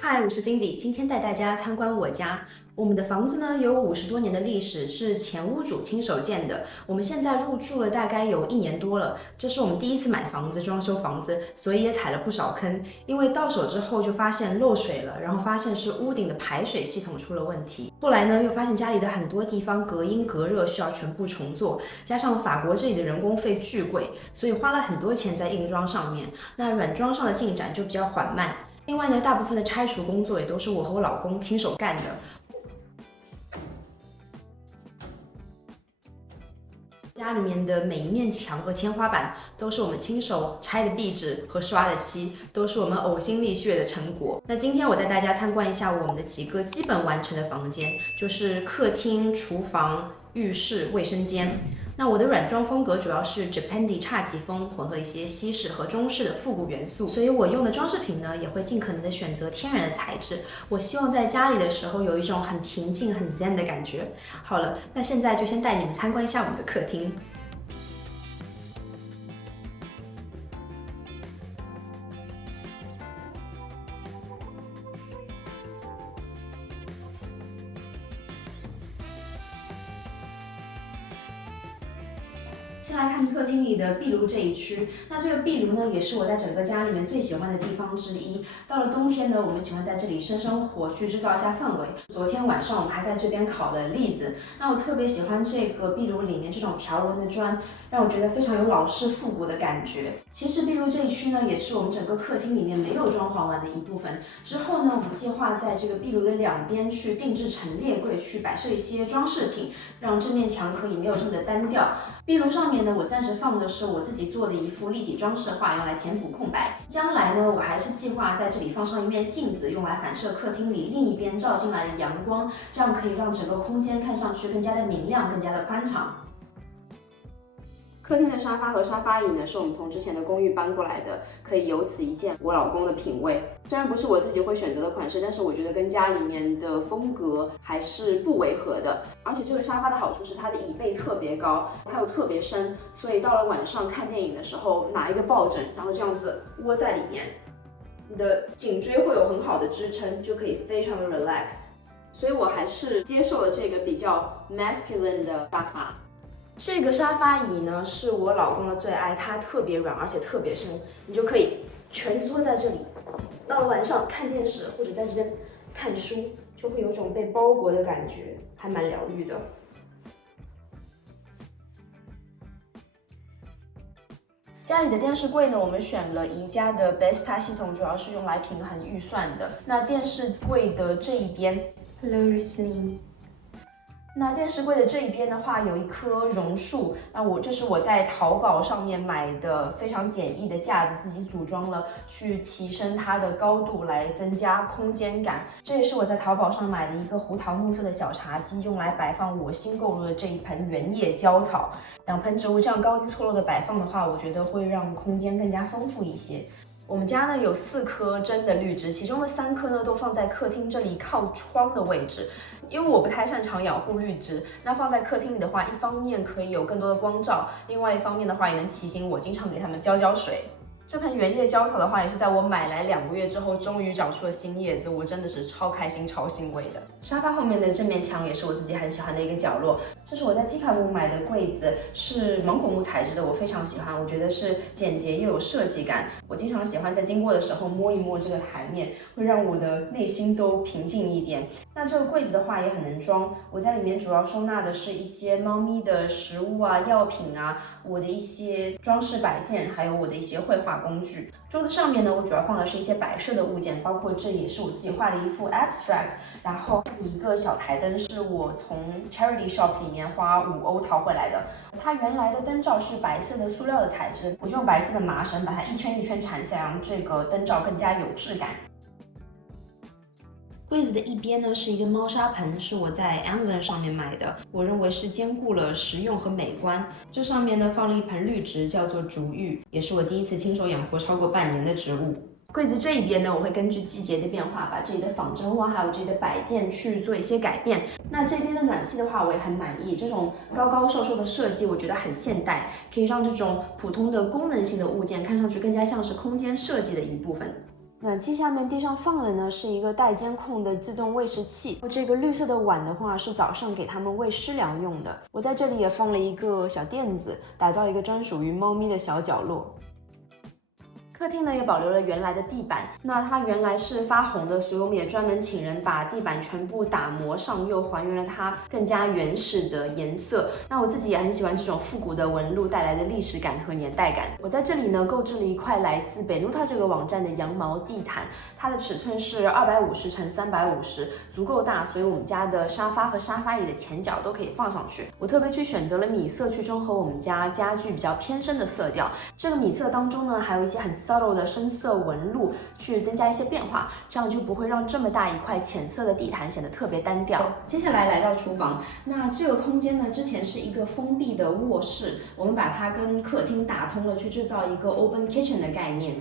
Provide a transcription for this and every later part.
嗨，我是 Cindy，今天带大家参观我家。我们的房子呢有50多年的历史，是前屋主亲手建的。我们现在入住了大概有1年多了，这是我们第一次买房子、装修房子，所以也踩了不少坑。因为到手之后就发现漏水了，然后发现是屋顶的排水系统出了问题。后来呢又发现家里的很多地方隔音隔热需要全部重做，加上法国这里的人工费巨贵，所以花了很多钱在硬装上面。那软装上的进展就比较缓慢。另外呢，大部分的拆除工作也都是我和我老公亲手干的。家里面的每一面墙和天花板都是我们亲手拆的壁纸和刷的漆，都是我们呕心沥血的成果。那今天我带大家参观一下我们的几个基本完成的房间，就是客厅、厨房、浴室、卫生间。那我的软装风格主要是 Japandi 侘寂风，混合一些西式和中式的复古元素，所以我用的装饰品呢也会尽可能的选择天然的材质。我希望在家里的时候有一种很平静、很 zen 的感觉。好了，那现在就先带你们参观一下我们的客厅。先来看客厅里的壁炉这一区，那这个壁炉呢，也是我在整个家里面最喜欢的地方之一。到了冬天呢，我们喜欢在这里生火，去制造一下氛围。昨天晚上我们还在这边烤了栗子。那我特别喜欢这个壁炉里面这种条纹的砖，让我觉得非常有老式复古的感觉。其实壁炉这一区呢，也是我们整个客厅里面没有装潢完的一部分。之后呢，我们计划在这个壁炉的两边去定制陈列柜，去摆设一些装饰品，让这面墙可以没有这么的单调。壁炉上面呢，我暂时放的是我自己做的一幅立体装饰画，用来填补空白。将来呢，我还是计划在这里放上一面镜子，用来反射客厅里另一边照进来的阳光，这样可以让整个空间看上去更加的明亮，更加的宽敞。客厅的沙发和沙发椅呢，是我们从之前的公寓搬过来的，可以由此一见我老公的品味。虽然不是我自己会选择的款式，但是我觉得跟家里面的风格还是不违和的。而且这个沙发的好处是它的椅背特别高，它又特别深，所以到了晚上看电影的时候，拿一个抱枕，然后这样子窝在里面，你的颈椎会有很好的支撑，就可以非常的 relax。所以我还是接受了这个比较 masculine 的沙发。这个沙发椅呢是我老公的最爱，它特别软而且特别深，你就可以蜷缩在这里，到了晚上看电视或者在这边看书，就会有种被包裹的感觉，还蛮疗愈的。家里的电视柜呢，我们选了宜家的 Besta 系统，主要是用来平衡预算的。那电视柜的这一边 ，Hello Risling。那电视柜的这一边的话，有一棵榕树。那这是我在淘宝上面买的非常简易的架子，自己组装了，去提升它的高度，来增加空间感。这也是我在淘宝上买的一个胡桃木色的小茶几，用来摆放我新购入的这一盆原叶椒草。两盆植物这样高低错落的摆放的话，我觉得会让空间更加丰富一些。我们家呢有4棵真的绿植，其中的3棵呢都放在客厅这里靠窗的位置。因为我不太擅长养护绿植，那放在客厅里的话，一方面可以有更多的光照，另外一方面的话也能提醒我经常给它们浇水。这盆原叶椒草的话，也是在我买来2个月之后，终于长出了新叶子，我真的是超开心、超欣慰的。沙发后面的这面墙也是我自己很喜欢的一个角落，这是我在基卡姆买的柜子，是芒果木材质的，我非常喜欢，我觉得是简洁又有设计感。我经常喜欢在经过的时候摸一摸这个台面，会让我的内心都平静一点。那这个柜子的话也很能装，我在里面主要收纳的是一些猫咪的食物啊、药品啊，我的一些装饰摆件，还有我的一些绘画工具。桌子上面呢，我主要放的是一些摆设的物件，包括这也是我自己画的一幅 abstract， 然后一个小台灯是我从 charity shop 里面花5欧淘回来的。它原来的灯罩是白色的塑料的材质，我就用白色的麻绳把它一圈一圈缠起来，让这个灯罩更加有质感。柜子的一边呢是一个猫砂盆，是我在 Amazon 上面买的，我认为是兼顾了实用和美观。这上面呢放了一盆绿植，叫做竹芋，也是我第一次亲手养活超过半年的植物。柜子这一边呢，我会根据季节的变化，把这里的仿真花还有这里的摆件去做一些改变。那这边的暖气的话，我也很满意，这种高高瘦瘦的设计，我觉得很现代，可以让这种普通的功能性的物件看上去更加像是空间设计的一部分。暖气下面地上放的呢是一个带监控的自动喂食器，这个绿色的碗的话是早上给它们喂湿粮用的。我在这里也放了一个小垫子，打造一个专属于猫咪的小角落。客厅呢也保留了原来的地板，那它原来是发红的，所以我们也专门请人把地板全部打磨上釉，还原了它更加原始的颜色。那我自己也很喜欢这种复古的纹路带来的历史感和年代感。我在这里呢购置了一块来自北努塔这个网站的羊毛地毯，它的尺寸是250乘350，足够大，所以我们家的沙发和沙发椅的前脚都可以放上去。我特别去选择了米色去中和我们家家具比较偏深的色调，这个米色当中呢还有一些很subtle 的深色纹路，去增加一些变化，这样就不会让这么大一块浅色的地毯显得特别单调。接下来来到厨房，那这个空间呢，之前是一个封闭的卧室，我们把它跟客厅打通了，去制造一个 open kitchen 的概念。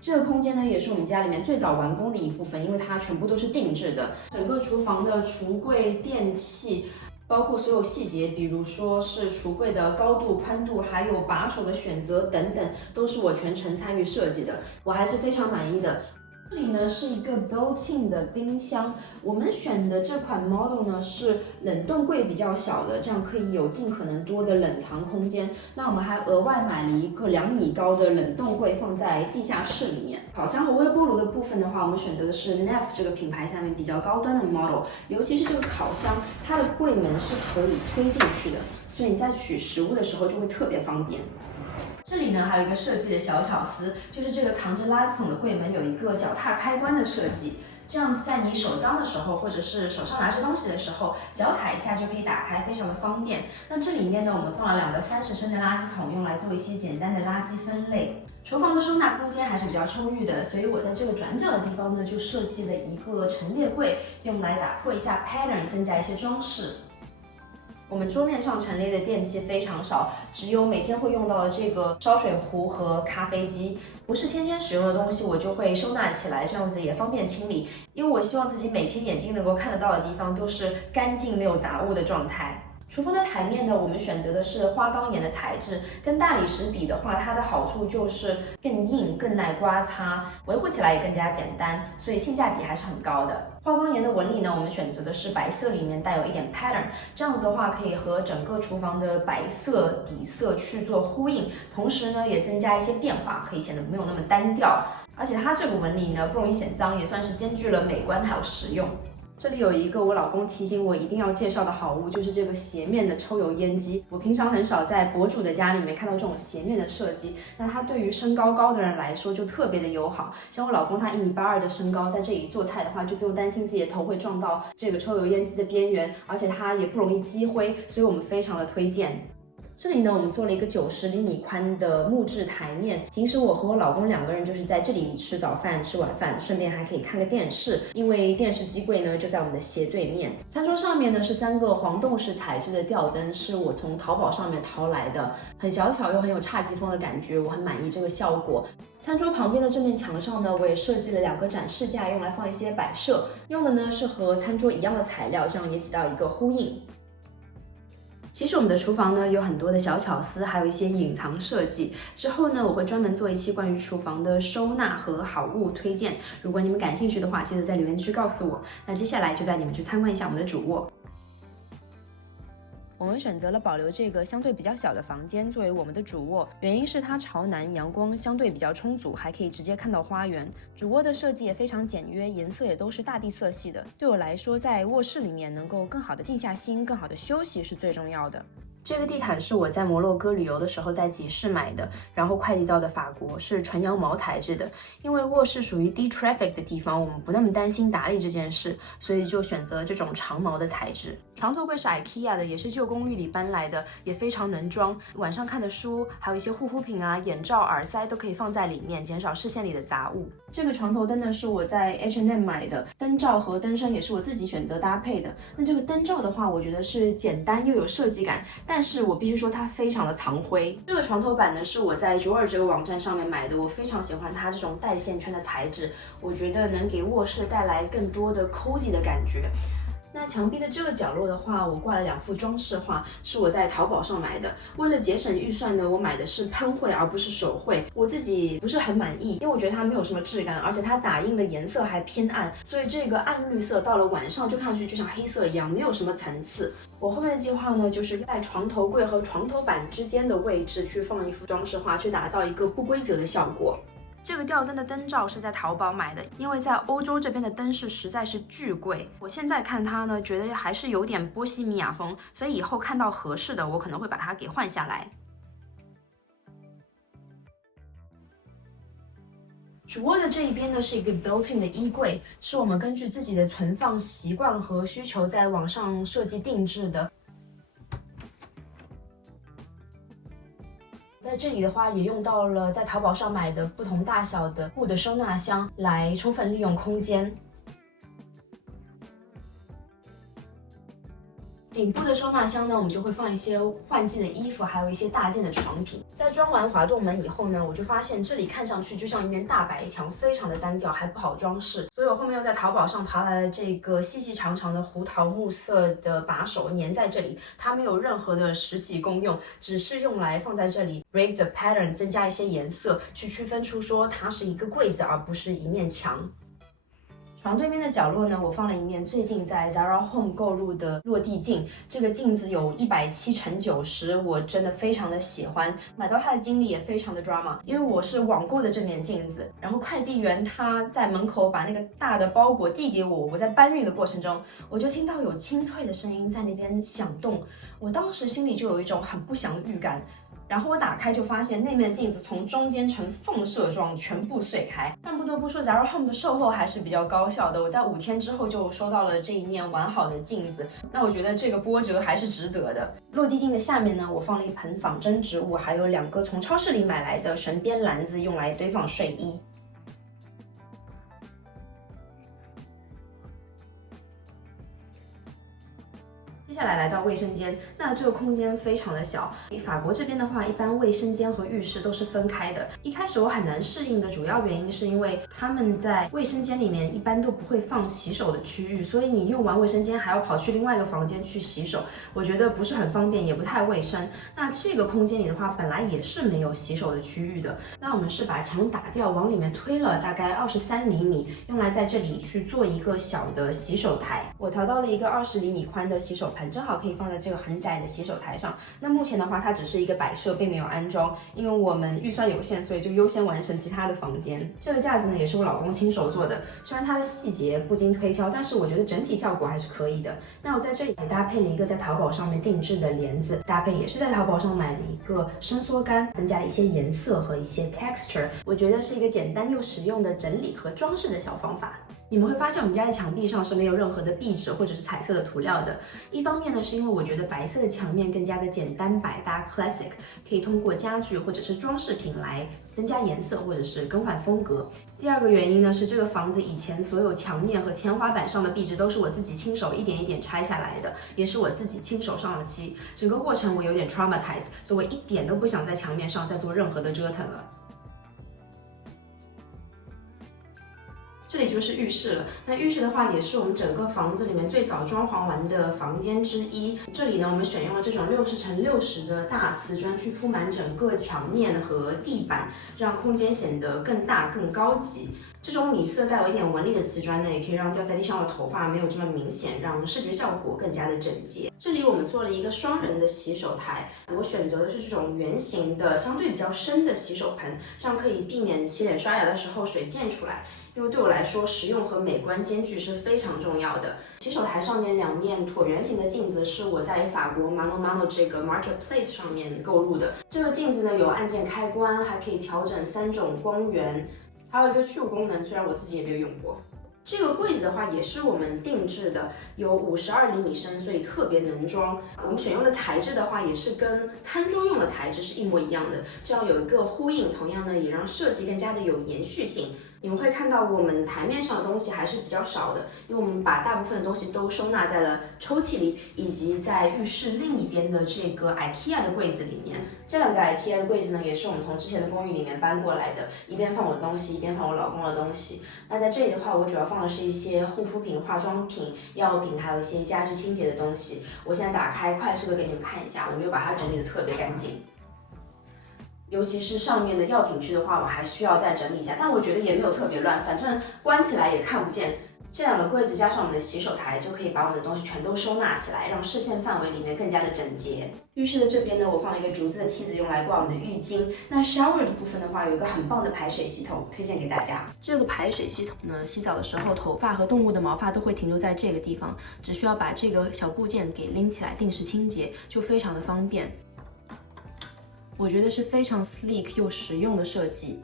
这个空间呢，也是我们家里面最早完工的一部分，因为它全部都是定制的，整个厨房的橱柜、电器。包括所有细节，比如说是橱柜的高度、宽度，还有把手的选择等等，都是我全程参与设计的，我还是非常满意的。这里呢是一个 built-in 的冰箱，我们选的这款 model 呢是冷冻柜比较小的，这样可以有尽可能多的冷藏空间。那我们还额外买了一个2米高的冷冻柜放在地下室里面。烤箱和微波炉的部分的话，我们选择的是 Neff 这个品牌下面比较高端的 model， 尤其是这个烤箱，它的柜门是可以推进去的，所以你在取食物的时候就会特别方便。这里呢还有一个设计的小巧思，就是这个藏着垃圾桶的柜门有一个脚踏开关的设计，这样子在你手脏的时候，或者是手上拿着东西的时候，脚踩一下就可以打开，非常的方便。那这里面呢，我们放了2个30升的垃圾桶，用来做一些简单的垃圾分类。厨房的收纳空间还是比较充裕的，所以我在这个转角的地方呢，就设计了一个陈列柜，用来打破一下 pattern， 增加一些装饰。我们桌面上陈列的电器非常少，只有每天会用到的这个烧水壶和咖啡机。不是天天使用的东西，我就会收纳起来，这样子也方便清理。因为我希望自己每天眼睛能够看得到的地方都是干净没有杂物的状态。厨房的台面呢，我们选择的是花岗岩的材质，跟大理石比的话，它的好处就是更硬、更耐刮擦，维护起来也更加简单，所以性价比还是很高的。花岗岩的纹理呢，我们选择的是白色里面带有一点 pattern， 这样子的话可以和整个厨房的白色底色去做呼应，同时呢也增加一些变化，可以显得没有那么单调。而且它这个纹理呢不容易显脏，也算是兼具了美观还有实用。这里有一个我老公提醒我一定要介绍的好物，就是这个斜面的抽油烟机。我平常很少在博主的家里面看到这种斜面的设计，那它对于身高高的人来说就特别的友好。像我老公他1.82米的身高，在这里做菜的话就不用担心自己的头会撞到这个抽油烟机的边缘，而且它也不容易积灰，所以我们非常的推荐。这里呢，我们做了一个90厘米宽的木质台面。平时我和我老公2个人就是在这里吃早饭、吃晚饭，顺便还可以看个电视。因为电视机柜呢就在我们的斜对面。餐桌上面呢是3个黄洞式材质的吊灯，是我从淘宝上面淘来的，很小巧又很有侘寂风的感觉，我很满意这个效果。餐桌旁边的这面墙上呢，我也设计了2个展示架，用来放一些摆设，用的呢是和餐桌一样的材料，这样也起到一个呼应。其实我们的厨房呢有很多的小巧思，还有一些隐藏设计。之后呢，我会专门做一期关于厨房的收纳和好物推荐。如果你们感兴趣的话，记得在留言区告诉我。那接下来就带你们去参观一下我们的主卧。我们选择了保留这个相对比较小的房间作为我们的主卧，原因是它朝南，阳光相对比较充足，还可以直接看到花园。主卧的设计也非常简约，颜色也都是大地色系的。对我来说，在卧室里面能够更好的静下心，更好的休息是最重要的。这个地毯是我在摩洛哥旅游的时候在集市买的，然后快递到的法国，是纯羊毛材质的。因为卧室属于低 traffic 的地方，我们不那么担心打理这件事，所以就选择了这种长毛的材质。床头柜是 IKEA 的，也是旧公寓里搬来的，也非常能装。晚上看的书，还有一些护肤品啊、眼罩、耳塞都可以放在里面，减少视线里的杂物。这个床头灯呢是我在 H&M 买的，灯罩和灯身也是我自己选择搭配的。那这个灯罩的话，我觉得是简单又有设计感，但是我必须说它非常的藏灰。这个床头板呢是我在 Drawer 这个网站上面买的，我非常喜欢它这种带线圈的材质，我觉得能给卧室带来更多的 cozy 的感觉。那墙壁的这个角落的话，我挂了2幅装饰画，是我在淘宝上买的。为了节省预算呢，我买的是喷绘而不是手绘。我自己不是很满意，因为我觉得它没有什么质感，而且它打印的颜色还偏暗，所以这个暗绿色到了晚上就看上去就像黑色一样，没有什么层次。我后面的计划呢，就是在床头柜和床头板之间的位置去放一幅装饰画，去打造一个不规则的效果。这个吊灯的灯罩是在淘宝买的，因为在欧洲这边的灯饰实在是巨贵。我现在看它呢，觉得还是有点波西米亚风，所以以后看到合适的，我可能会把它给换下来。主卧的这一边呢是一个 built-in 的衣柜，是我们根据自己的存放习惯和需求在网上设计定制的。在这里的话，也用到了在淘宝上买的不同大小的布的收纳箱，来充分利用空间。顶部的收纳箱呢，我们就会放一些换季的衣服，还有一些大件的床品。在装完滑动门以后呢，我就发现这里看上去就像一面大白墙，非常的单调，还不好装饰。所以我后面又在淘宝上淘来了这个细细长长的胡桃木色的把手，粘在这里。它没有任何的实际功用，只是用来放在这里 break the pattern， 增加一些颜色，去区分出说它是一个柜子，而不是一面墙。床对面的角落呢，我放了一面最近在 Zara Home 购入的落地镜。这个镜子有170×90，我真的非常的喜欢。买到它的经历也非常的 drama， 因为我是网购的这面镜子，然后快递员他在门口把那个大的包裹递给我，我在搬运的过程中，我就听到有清脆的声音在那边响动，我当时心里就有一种很不祥的预感。然后我打开就发现那面镜子从中间呈放射状全部碎开，但不得不说 Zara Home 的售后还是比较高效的，我在5天之后就收到了这一面完好的镜子，那我觉得这个波折还是值得的。落地镜的下面呢，我放了一盆仿真植物，还有2个从超市里买来的绳编篮子，用来堆放睡衣。接下来来到卫生间，那这个空间非常的小。法国这边的话，一般卫生间和浴室都是分开的。一开始我很难适应的主要原因是因为他们在卫生间里面一般都不会放洗手的区域，所以你用完卫生间还要跑去另外一个房间去洗手，我觉得不是很方便，也不太卫生。那这个空间里的话，本来也是没有洗手的区域的。那我们是把墙打掉，往里面推了大概23厘米，用来在这里去做一个小的洗手台。我淘到了一个20厘米宽的洗手盆，正好可以放在这个很窄的洗手台上。那目前的话，它只是一个摆设，并没有安装，因为我们预算有限，所以就优先完成其他的房间。这个架子呢，也是我老公亲手做的，虽然它的细节不经推敲，但是我觉得整体效果还是可以的。那我在这里也搭配了一个在淘宝上面定制的帘子，搭配也是在淘宝上买了一个伸缩杆，增加了一些颜色和一些 texture， 我觉得是一个简单又实用的整理和装饰的小方法。你们会发现我们家的墙壁上是没有任何的壁纸或者是彩色的涂料的。一方面呢，是因为我觉得白色的墙面更加的简单百搭 classic， 可以通过家具或者是装饰品来增加颜色或者是更换风格。第二个原因呢，是这个房子以前所有墙面和天花板上的壁纸都是我自己亲手一点一点拆下来的，也是我自己亲手上了漆。整个过程我有点 traumatized， 所以我一点都不想在墙面上再做任何的折腾了。这里就是浴室了。那浴室的话，也是我们整个房子里面最早装潢完的房间之一。这里呢，我们选用了这种60×60的大瓷砖去铺满整个墙面和地板，让空间显得更大、更高级。这种米色带有一点纹理的瓷砖呢，也可以让掉在地上的头发没有这么明显，让视觉效果更加的整洁。这里我们做了一个双人的洗手台，我选择的是这种圆形的、相对比较深的洗手盆，这样可以避免洗脸刷牙的时候水溅出来。因为对我来说，实用和美观兼具是非常重要的。洗手台上面2面椭圆形的镜子是我在法国 Mano Mano 这个 marketplace 上面购入的。这个镜子呢有按键开关，还可以调整3种光源，还有一个去雾功能，虽然我自己也没有用过。这个柜子的话也是我们定制的，有52厘米深，所以特别能装。我们选用的材质的话，也是跟餐桌用的材质是一模一样的，这样有一个呼应，同样呢也让设计更加的有延续性。你们会看到我们台面上的东西还是比较少的，因为我们把大部分的东西都收纳在了抽屉里，以及在浴室另一边的这个 IKEA 的柜子里面。这2个 IKEA 的柜子呢，也是我们从之前的公寓里面搬过来的，一边放我的东西，一边放我老公的东西。那在这里的话，我主要放的是一些护肤品、化妆品、药品，还有一些家居清洁的东西。我现在打开快速的给你们看一下，我没有把它整理的特别干净。尤其是上面的药品区的话，我还需要再整理一下，但我觉得也没有特别乱，反正关起来也看不见。这2个柜子加上我们的洗手台，就可以把我们的东西全都收纳起来，让视线范围里面更加的整洁。浴室的这边呢，我放了一个竹子的梯子，用来挂我们的浴巾。那 shower 的部分的话，有一个很棒的排水系统，推荐给大家。这个排水系统呢，洗澡的时候头发和动物的毛发都会停留在这个地方，只需要把这个小部件给拎起来，定时清洁，就非常的方便。我觉得是非常 sleek 又实用的设计。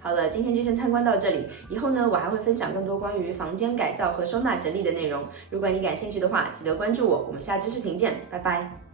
好了，今天就先参观到这里。以后呢，我还会分享更多关于房间改造和收纳整理的内容。如果你感兴趣的话，记得关注我。我们下支视频见，拜拜。